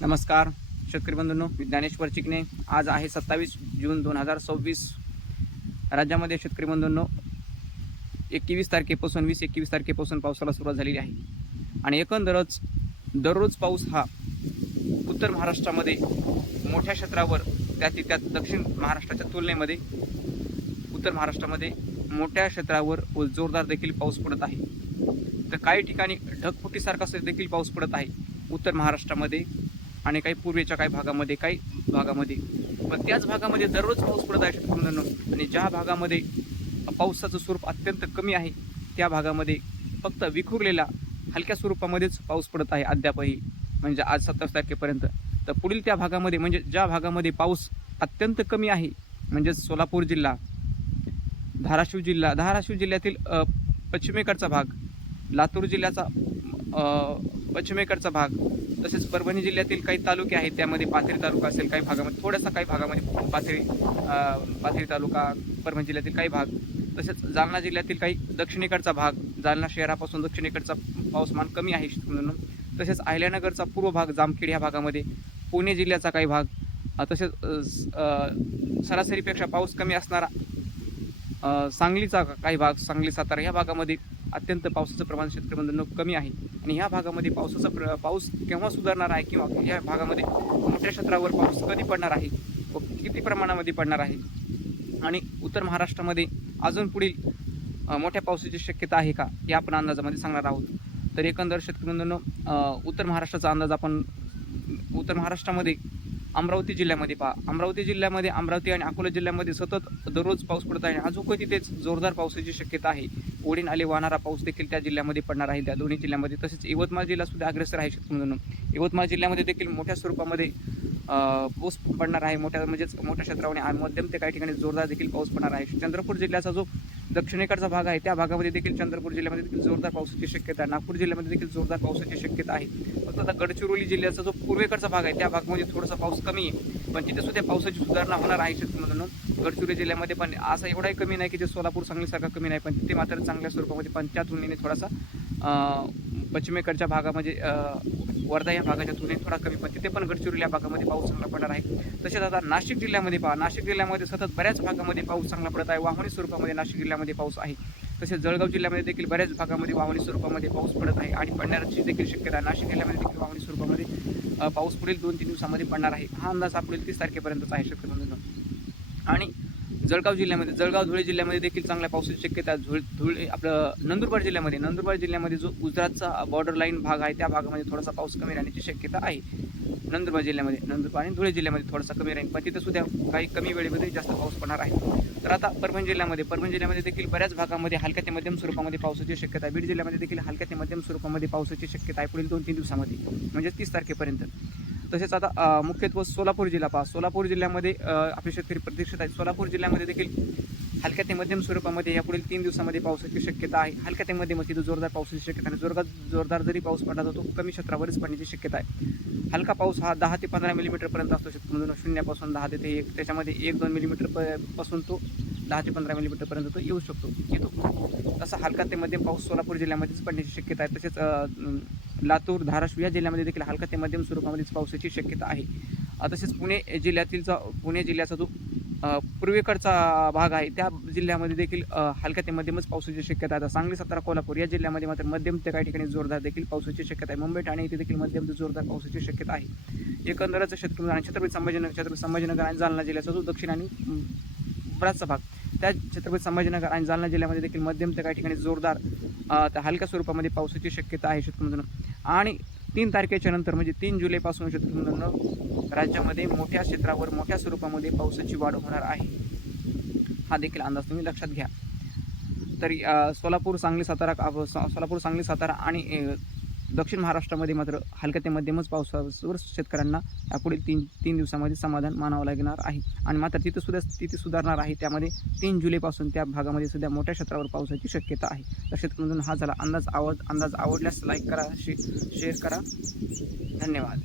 नमस्कार शेतकरी बंधूंनो, मी ज्ञानेश्वर चिकणे. आज आहे 27 जून 2026. राज्यामध्ये शेतकरी बंधूंनो 21 तारखेपासून 20-21 तारखेपासून पावसाला सुरुवात झालेली आहे आणि एकंदरच दररोज पाऊस हा उत्तर महाराष्ट्रामध्ये मोठ्या क्षेत्रावर, त्यात दक्षिण महाराष्ट्राच्या तुलनेमध्ये उत्तर महाराष्ट्रामध्ये मोठ्या क्षेत्रावर व जोरदार देखील पाऊस पडत आहे. तर काही ठिकाणी ढगफुटीसारखा देखील पाऊस पडत आहे उत्तर महाराष्ट्रामध्ये आणि काही पूर्वेच्या काही भागामध्ये पण त्याच भागामध्ये दररोज पाऊस पडत आहे शेतकरी मित्रांनो. आणि ज्या भागामध्ये पावसाचं स्वरूप अत्यंत कमी आहे त्या भागामध्ये फक्त विखुरलेला हलक्या स्वरूपामध्येच पाऊस पडत आहे अद्यापही, म्हणजे आज 27 तारखेपर्यंत. तर पुढील त्या भागामध्ये, म्हणजे ज्या भागामध्ये पाऊस अत्यंत कमी आहे, म्हणजे सोलापूर जिल्हा, धाराशिव जिल्ह्यातील पश्चिमेकडचा भाग, लातूर जिल्ह्याचा पश्चिमेकडचा भाग, तसेच परभणी जिल्ह्यातील काही तालुके आहेत, त्यामध्ये पाथरी तालुका असेल, काही भागामध्ये पाथरी तालुका, परभणी जिल्ह्यातील काही भाग, तसेच जालना जिल्ह्यातील काही दक्षिणेकडचा भाग, जालना शहरापासून दक्षिणेकडचा पाऊसमान कमी आहे म्हणून. तसेच अहिल्यानगरचा पूर्व भाग, जामखेड ह्या भागामध्ये, पुणे जिल्ह्याचा काही भाग, तसेच सरासरीपेक्षा पाऊस कमी असणारा सांगलीचा काही भाग, सांगली सातारा ह्या भागामध्ये अत्यंत पावसाचं प्रमाण शेतकरी बंधूंनो कमी आहे. आणि ह्या भागामध्ये पाऊस केव्हा सुधारणार आहे, किंवा या भागामध्ये मोठ्या क्षेत्रावर पाऊस कधी पडणार आहे व किती प्रमाणामध्ये पडणार आहे, आणि उत्तर महाराष्ट्रामध्ये अजून पुढील मोठ्या पावसाची शक्यता आहे का, हे आपण अंदाजामध्ये सांगणार आहोत. तर एकंदर शेतकरी बंधूंनो, उत्तर महाराष्ट्राचा अंदाज आपण उत्तर महाराष्ट्रामध्ये अमरावती जिल्ह्यामध्ये पहा. अमरावती आणि अकोला जिल्ह्यामध्ये सतत दररोज पाऊस पडत आहे. अजूनही तिथेच जोरदार पावसाची शक्यता आहे. ओढी नाले वाहणारा पाऊस देखील त्या जिल्ह्यामध्ये पडणार आहे, त्या दोन्ही जिल्ह्यामध्ये. तसेच यवतमाळ जिल्हा सुद्धा अग्रेसर आहे शेतकरी मित्रांनो. यवतमाळ जिल्ह्यामध्ये देखील मोठ्या स्वरूपामध्ये पाऊस पडणार आहे, मोठ्या क्षेत्रावर आणि मध्यम ते काही ठिकाणी जोरदार देखील पाऊस पडणार आहे. चंद्रपूर जिल्ह्याचा जो दक्षिणेकडचा भाग आहे त्या भागामध्ये देखील, चंद्रपूर जिल्ह्यामध्ये देखील जोरदार पावसाची शक्यता आहे. नागपूर जिल्ह्यामध्ये देखील जोरदार पावसाची शक्यता आहे. फक्त आता गडचिरोली जिल्ह्याचा जो पूर्वेकडचा भाग आहे त्या भागामध्ये थोडासा पाऊस कमी आहे, पण तिथे सुद्धा पावसाची सुधारणा होणार आहे शेतकरी मित्रांनो. गडचिरोली जिल्ह्यामध्ये पण असा एवढाही कमी नाही की जे सोलापूर सांगलीसारखा कमी नाही, पण तिथे मात्र चांगल्या स्वरूपामध्ये, पण त्या तुलनेने थोडासा पश्चिमेकडच्या भागामध्ये वर्धा या भागाच्या तुलनेत थोडा कमी, पण तिथे पण गडचिरोली या भागामध्ये पाऊस चांगला पडणार आहे. तसेच आता नाशिक जिल्ह्यामध्ये पहा, नाशिक जिल्ह्यामध्ये सतत बऱ्याच भागामध्ये पाऊस चांगला पडत आहे. वाहणी स्वरूपामध्ये नाशिक जिल्ह्यामध्ये पाऊस आहे. तसेच जळगाव जिल्ह्यामध्ये देखील बऱ्याच भागामध्ये वाहणी स्वरूपामध्ये पाऊस पडत आहे आणि पडण्याची देखील शक्यता आहे. नाशिक जिल्ह्यामध्ये देखील वाहणी स्वरूपामध्ये पाऊस पुढील 2-3 दिवसामध्ये पडणार आहे. हा अंदाज हा पुढील 30 तारखेपर्यंतचा आहे शेतकरी बंधूंनो. आणि धुळे जिल्ह्यामध्ये देखील चांगल्या पावसाची शक्यता आहे. धुळे आपलं नंदुरबार जिल्ह्यामध्ये जो गुजरातचा बॉर्डर लाईन भाग आहे त्या भागामध्ये थोडासा पाऊस कमी राहण्याची शक्यता आहे. नंदुरबार आणि धुळे जिल्ह्यामध्ये थोडासा कमी राहील, पण तिथे सुद्धा काही कमी वेळेमध्ये जास्त पाऊस पडणार आहे. तर आता परभणी जिल्ह्यामध्ये देखील बऱ्याच भागामध्ये हलक्या ते मध्यम स्वरूपामध्ये पावसाची शक्यता आहे. बीड जिल्ह्यामध्ये देखील हलक्या ते मध्यम स्वरूपामध्ये पावसाची शक्यता आहे पुढील 2-3 दिवसामध्ये, म्हणजे 30 तारखेपर्यंत. तसेच आता मुख्यत्वे सोलापूर जिल्हा पहा. सोलापूर जिल्ह्यामध्ये आपले शेतकरी प्रतीक्षित आहेत. सोलापूर जिल्ह्यामध्ये देखील हलक्या ते मध्यम स्वरूपामध्ये या पुढील 3 दिवसामध्ये पावसाची शक्यता आहे. हलक्या ते मध्यम तिथं जोरदार पावसाची शक्यता आहे. जोरदार जरी पाऊस पडला तर तो कमी क्षेत्रावरच पडण्याची शक्यता आहे. हलका पाऊस हा 10 ते 15 मिलीमीटरपर्यंत असतो शेतकरी, शून्यापासून 10 ते 1, त्याच्यामध्ये 1-2 मिलीमीटर पासून तो 10 ते 15 मिलीमीटरपर्यंत तो येऊ शकतो. तसा हलका ते मध्यम पाऊस सोलापूर जिल्ह्यामध्येच पडण्याची शक्यता आहे. तसेच लातूर, धाराशिव या जिल्ह्यामध्ये देखील हलका ते मध्यम स्वरूपामध्येच पावसाची शक्यता आहे. तसेच पुणे जिल्ह्याचा जो पूर्वेकडचा भाग आहे त्या जिल्ह्यामध्ये देखील हलक्या ते मध्यमच पावसाची शक्यता आहे. सांगली, सातारा, कोल्हापूर या जिल्ह्यामध्ये मात्र मध्यम ते काही ठिकाणी जोरदार देखील पावसाची शक्यता आहे. मुंबई, ठाणे येथे देखील मध्यम ते जोरदार पावसाची शक्यता आहे. एकंदरच शेतकरी आणि छत्रपती संभाजीनगर आणि जालना जिल्ह्याचा जो दक्षिण आणि बराचसा भाग, त्या छत्रपती संभाजीनगर आणि जालना जिल्ह्यामध्ये देखील मध्यम ते काही ठिकाणी जोरदार त्या हलक्या स्वरूपामध्ये पावसाची शक्यता आहे शेतकरी मित्रांनो. आणि 3 तारखेच्या नंतर, म्हणजे 3 जुलैपासून शेतकरी मित्रांनो राज्यामध्ये मोठ्या क्षेत्रावर मोठ्या स्वरूपामध्ये पावसाची वाढ होणार आहे. हा देखील अंदाज तुम्ही लक्षात घ्या. तरी सोलापूर, सांगली, सातारा आणि दक्षिण महाराष्ट्रामध्ये मात्र हलक्या ते मध्यमच पावसावर शेतकऱ्यांना यापुढील 3 दिवसामध्ये समाधान मानावं लागणार आहे. आणि मात्र तिथे सुद्धा स्थिती सुधारणार आहे. त्यामध्ये 3 जुलैपासून त्या भागामध्ये सुद्धा मोठ्या क्षेत्रावर पावसाची शक्यता आहे. तर शेतकऱ्यांना हा झाला अंदाज आवडल्यास लाईक करा, शेअर करा. धन्यवाद.